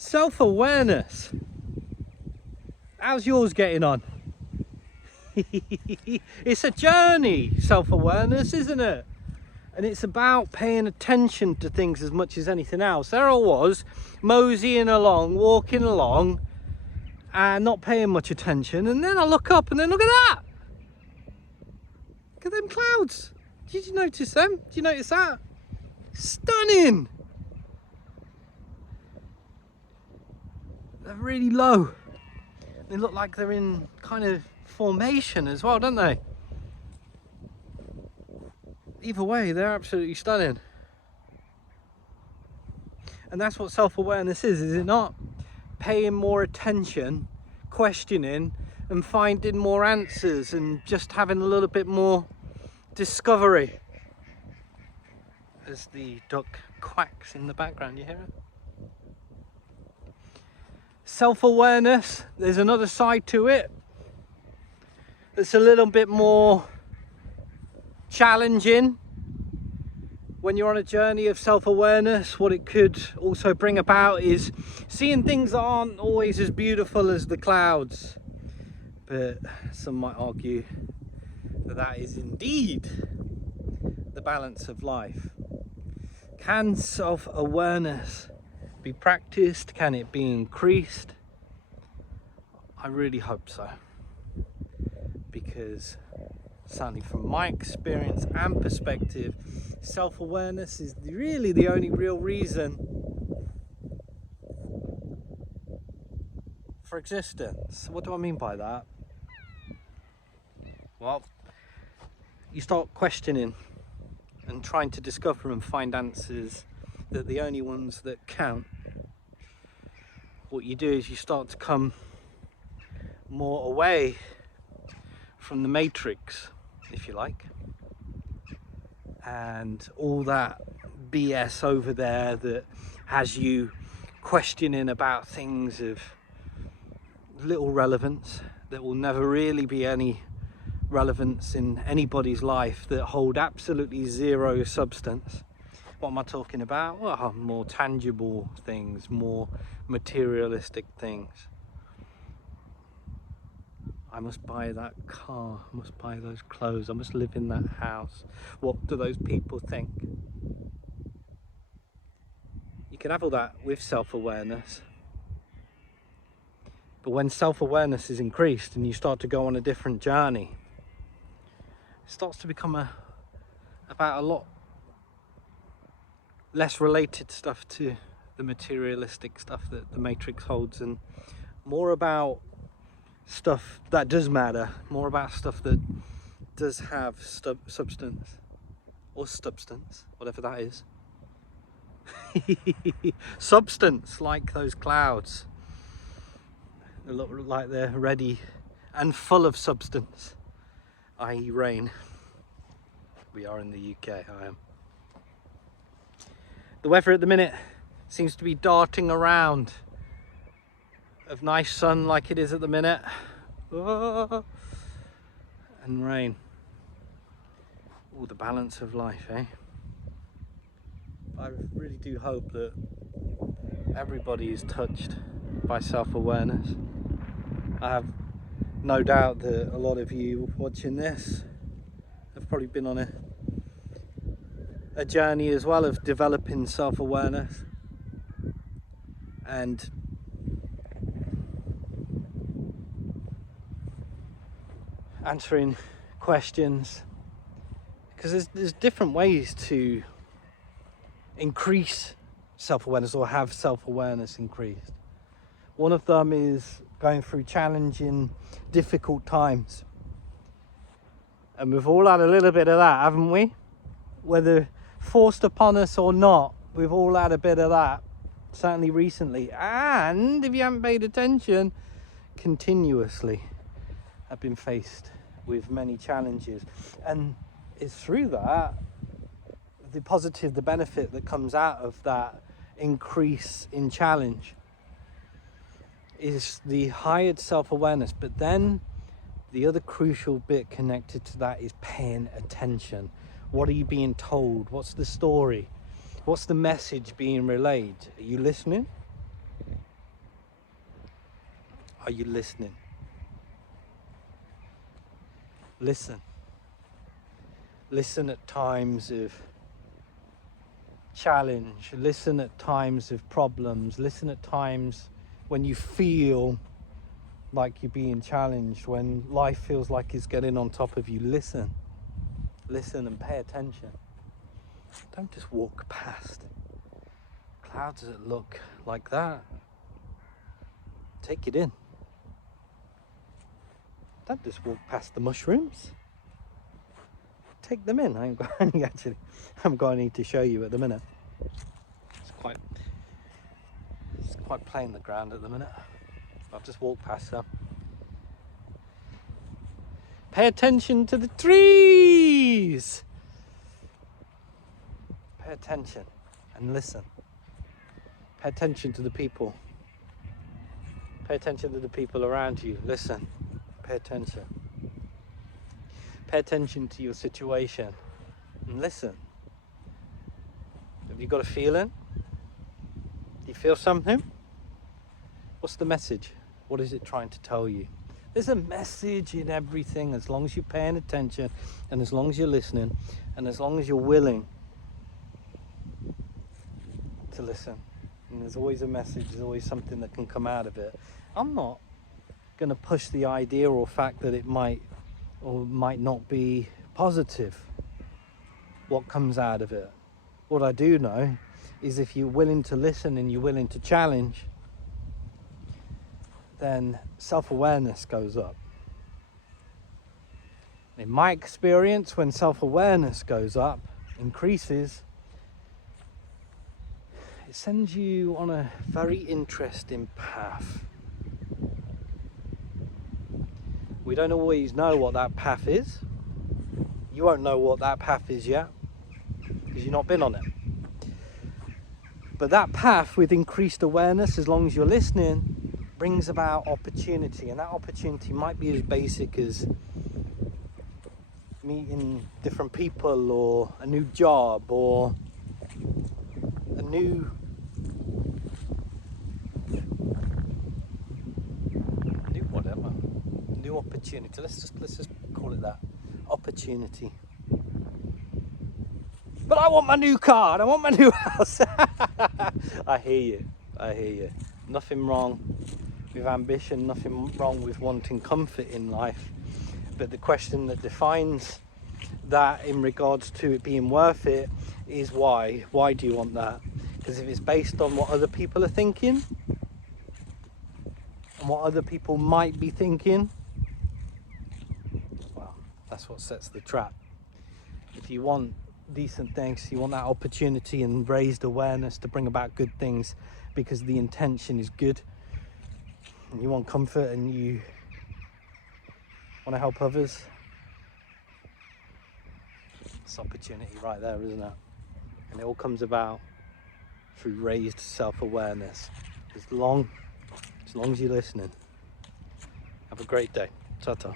Self-awareness. How's yours getting on? It's a journey, self-awareness, isn't it? And it's about paying attention to things as much as anything else. There I was, moseying along, walking along, and not paying much attention. And then I look up and then look at that. Look at them clouds. Did you notice them? Did you notice that? Stunning. They're really low. They look like they're in kind of formation as well, don't they? Either way, they're absolutely stunning. And that's what self-awareness is it not? Paying more attention, questioning, and finding more answers, and just having a little bit more discovery. As the duck quacks in the background, you hear it? Self-awareness, there's another side to it that's a little bit more challenging. When you're on a journey of self-awareness, what it could also bring about is seeing things that aren't always as beautiful as the clouds. But some might argue that that is indeed the balance of life. Can self-awareness be practiced? Can it be increased? I really hope so, because certainly from my experience and perspective, self-awareness is really the only real reason for existence. What do I mean by that? Well, you start questioning and trying to discover and find answers that the only ones that count. What you do is you start to come more away from the matrix, if you like, and all that BS over there that has you questioning about things of little relevance, that will never really be any relevance in anybody's life, that hold absolutely zero substance. What am I talking about? Well, more tangible things, more materialistic things. I must buy that car, I must buy those clothes, I must live in that house. What do those people think? You can have all that with self-awareness. But when self-awareness is increased and you start to go on a different journey, it starts to become about a lot less related stuff to the materialistic stuff that the Matrix holds, and more about stuff that does matter, more about stuff that does have substance, or substance, whatever that is. Substance, like those clouds. They look like they're ready and full of substance, i.e. rain. We are in the UK, I am. The weather at the minute seems to be darting around of nice sun like it is at the minute, and rain. All the balance of life, eh? I really do hope that everybody is touched by self-awareness. I have no doubt that a lot of you watching this have probably been on a journey as well of developing self-awareness and answering questions, because there's different ways to increase self-awareness or have self-awareness increased. One of them is going through challenging, difficult times, and we've all had a little bit of that, haven't we? Whether forced upon us or not, we've all had a bit of that, certainly recently, and if you haven't paid attention, continuously have been faced with many challenges. And it's through that, the benefit that comes out of that increase in challenge is the higher self-awareness. But then the other crucial bit connected to that is paying attention. What are you being told? What's the story? What's the message being relayed? Are you listening? Are you listening? Listen. Listen at times of challenge. Listen at times of problems. Listen at times when you feel like you're being challenged, when life feels like it's getting on top of you. Listen. Listen and pay attention. Don't just walk past clouds that look like that. Take it in. Don't just walk past the mushrooms. Take them in. I haven't got any actually. I haven't got any to show you at the minute. It's quite plain the ground at the minute. I've just walked past them. Pay attention to the trees. Pay attention and listen. Pay attention to the people. Pay attention to the people around you. Listen. Pay attention. Pay attention to your situation and listen. Have you got a feeling? Do you feel something? What's the message? What is it trying to tell you? There's a message in everything as long as you're paying attention and as long as you're listening and as long as you're willing to listen. And there's always a message, there's always something that can come out of it. I'm not going to push the idea or fact that it might or might not be positive, what comes out of it. What I do know is if you're willing to listen and you're willing to challenge, then self-awareness goes up. In my experience, when self-awareness goes up, increases, it sends you on a very interesting path. We don't always know what that path is. You won't know what that path is yet because you've not been on it. But that path with increased awareness, as long as you're listening, brings about opportunity, and that opportunity might be as basic as meeting different people or a new job or a new whatever, new opportunity. Let's just call it that, opportunity. But I want my new car and I want my new house. I hear you. Nothing wrong with ambition, nothing wrong with wanting comfort in life. But the question that defines that in regards to it being worth it is why. Why do you want that? Because if it's based on what other people are thinking and what other people might be thinking, well, that's what sets the trap. If you want decent things, you want that opportunity and raised awareness to bring about good things because the intention is good, and you want comfort and you want to help others, it's opportunity right there, isn't it? And it all comes about through raised self-awareness, as long as you're listening. Have a great day. Ta-ta.